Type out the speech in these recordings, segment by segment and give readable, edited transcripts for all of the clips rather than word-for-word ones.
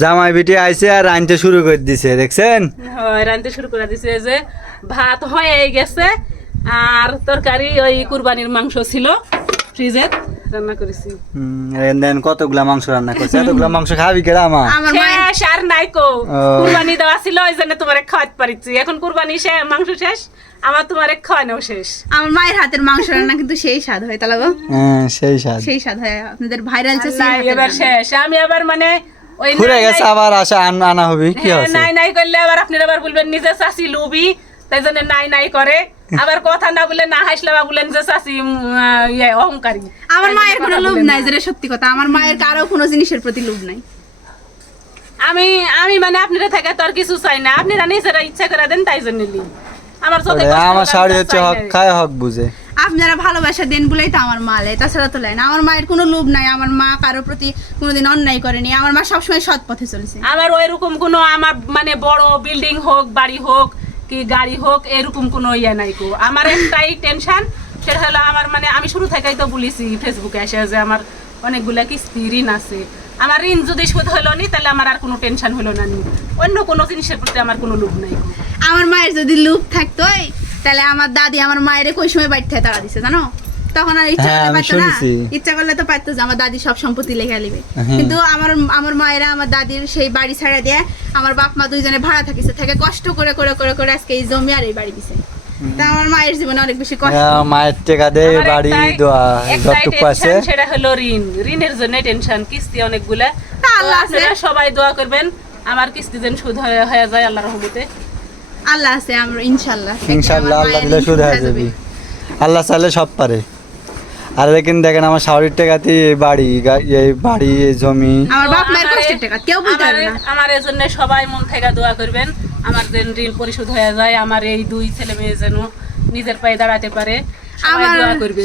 জামাই বিটি আইছে আর রাঁধতে শুরু করে দিছে দেখছেন? হয় রাঁধতে শুরু করে দিছে যে ভাত হয়ে গেছে আর তরকারি ওই কুরবানির মাংস ছিল ফ্রিজে রান্না করেছি। দেন কতগুলা মাংস রান্না করছে, এতগুলা মাংস খাবি কেডা আমার? শেষ আর নাই কো, কুরবানি দেওয়া ছিল ওই জন্য তোমারে খাওয়াতে পারিছি, এখন কুরবানি শেষ, মাংস শেষ, আমার তোমারে খাওয়ানো শেষ। আমার মায়ের হাতের মাংস রান্না কিন্তু সেই স্বাদ হয় তাহলে গো। হ্যাঁ সেই স্বাদ, সেই স্বাদ হয় আপনাদের ভাইরাল এবার শেষ। আমি আবার মানে ওই ঘুরে গেছে আবার আসা আনা হবে কি আছে? নাই নাই করলে আবার আপনি আবার বলবেন নিজে চাচি লুবি, তাই জন্য নাই নাই করে, আবার কথা না বলে না হাসলে বা বলেন যে চাচি অহংকারী। আমার মায়ের কোনো লোভ নাই, যেটা সত্যি কথা। আমার মায়ের কারো কোনো জিনিসের প্রতি লোভ নাই। আমি আমি মানে আপনারা থেকে তো আর কিছু চাই না, আপনারা নিজেরা ইচ্ছা করে দেন তাই জন্য লি। আমার যত আমার শাড়ি হচ্ছে হক খায় হক বুঝে। আপনারা ভালোবাসা দেন বলেই তো আমার মা লেয়, তাছাড়া তো লেয় না। আমার মায়ের কোনো লোভ নাই, আমার মা কারোর প্রতি কোনোদিন অন্যায় করেনি। আমার মা সবসময় সৎ পথে চলেছে। আমার ওইরকম কোনো আমার মানে বড় বিল্ডিং হোক, বাড়ি হোক কি গাড়ি হোক, এরকম কোনো ইয়ে নাই কো। আমার একটাই টেনশন, সেটা হলো আমার মানে আমি শুরু থেকেই তো বলেছি ফেসবুকে এসে যে আমার অনেকগুলা কিস্তি ঋণ আছে। আমার ঋণ যদি শোধ হলো নি তাহলে আমার আর কোনো টেনশন হলো না, অন্য কোনো জিনিসের প্রতি আমার কোনো লোভ নাই। আমার মায়ের যদি লোভ থাকতো তাহলে আমার দাদি আমার মায়ের কোই সময় বাড়ি থেকে তাড়া দিছে জানো, তখন আর ইচ্ছা করলে পারতো না, ইচ্ছা করলে তো পারতো যে আমার দাদি সব সম্পত্তি লেখা নিবে। কিন্তু আমার মায়েরা আমার দাদির সেই বাড়ি ছাড়া দিয়ে আমার বাপ মা দুইজনে ভাড়া থাকিছে, থেকে কষ্ট করে করে করে করে আজকে এই জমি আর এই বাড়ি দিছে। তা আমার মায়ের জীবনে অনেক বেশি কষ্ট। মায়ের টাকা দেয় বাড়ি দোয়া যতটুকু আছে সেটা হলো ঋণ, ঋণের জন্য টেনশন, কিস্তি অনেকগুলা। তা আল্লাহ আছে, আপনারা সবাই দোয়া করবেন আমার কিস্তি যেন শোধ হয়ে যায় আল্লাহর রহমতে। আল্লাহ আছে, আমরা ইনশাআল্লাহ ইনশাআল্লাহ আল্লাহ দিলে শুধু হয়ে যাবে, আল্লাহ চাইলে সব পারে। আর দেখেন আমার শাওরির টাকাতে এই বাড়ি এই জমি, আমার বাপ মায়ের কষ্টের টাকা কেউ বলতে পারবে না। আমার এই জন্য সবাই মন থেকে দোয়া করবেন আমার যেন ঋণ পরিশোধ হয়ে যায়, আমার এই দুই ছেলে মেয়ে যেন নিজের পায়ে দাঁড়াতে পারে। আমার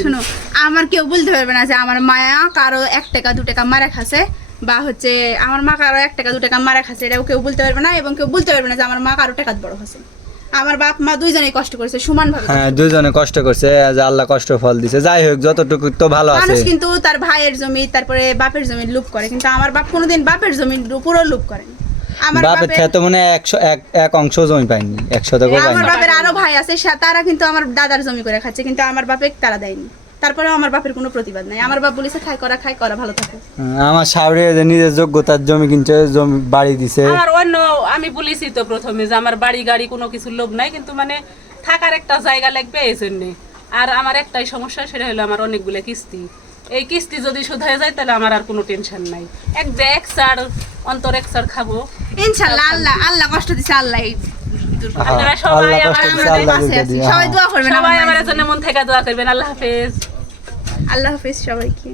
শুনো, আমার কেউ বলতে পারবে না যে আমার মায়া কারো 1 টাকা 2 টাকা মারা খাচ্ছে, বা হচ্ছে আমার মা কারো 1 টাকা 2 টাকা মারা খাচ্ছে, এটাও কেউ বলতে পারবে না। এবং কেউ বলতে পারবে না যে আমার মা কারো টাকা বড় খাচ্ছে। আমার বাপ মা দুইজনেই কষ্ট করেছে সমানভাবে। হ্যাঁ দুইজনে কষ্ট করছে, যে আল্লাহ কষ্ট ফল দিছে। যাই হোক যতটুকু তো ভালো আছে। মানুষ কিন্তু তার ভাইয়ের জমি তারপরে বাপের জমির লুপ করে, কিন্তু আমার বাপ কোনোদিন বাপের জমির পুরো লুপ করেনি। আমার বাপের থেকে তো মনে 101 অংশ জমি পাইনি, 100 টাকা পাইনি। আমার বাপের আরো ভাই আছে, তারা কিন্তু আমার দাদার জমি করে খাচ্ছে, কিন্তু আমার বাপে তারা দেয়নি। তারপরেও আমার বাপের কোনো প্রতিবাদ নাই। আমার বাপ বলেছে খাই করা ভালো থাকে। আমার শাওরি নিজের যোগ্যতার জমি কিনছে, জমি বাড়ি দিছে। আমার অন্য আমি বলেছি তো প্রথমে যে আমার বাড়ি গাড়ি কোনো কিছু লোভ নাই, কিন্তু মানে থাকার একটা জায়গা লাগবে এই জন্যে। আর আমার একটাই সমস্যা, সেটা হলো আমার অনেকগুলো কিস্তি। এই কিস্তি যদি শোধ হয়ে যায় তাহলে আমার আর কোনো টেনশন নাই। এক সার অন্তর এক সার খাবো ইনশাআল্লাহ। আল্লাহ কষ্ট দিছে, আল্লাহ আপনারা সবাই সবাই দোয়া করবেন, সবাই আমার জন্য মন থেকে দোয়া করবেন। আল্লাহ হাফেজ। আল্লাহ হাফেজ সবাইকে।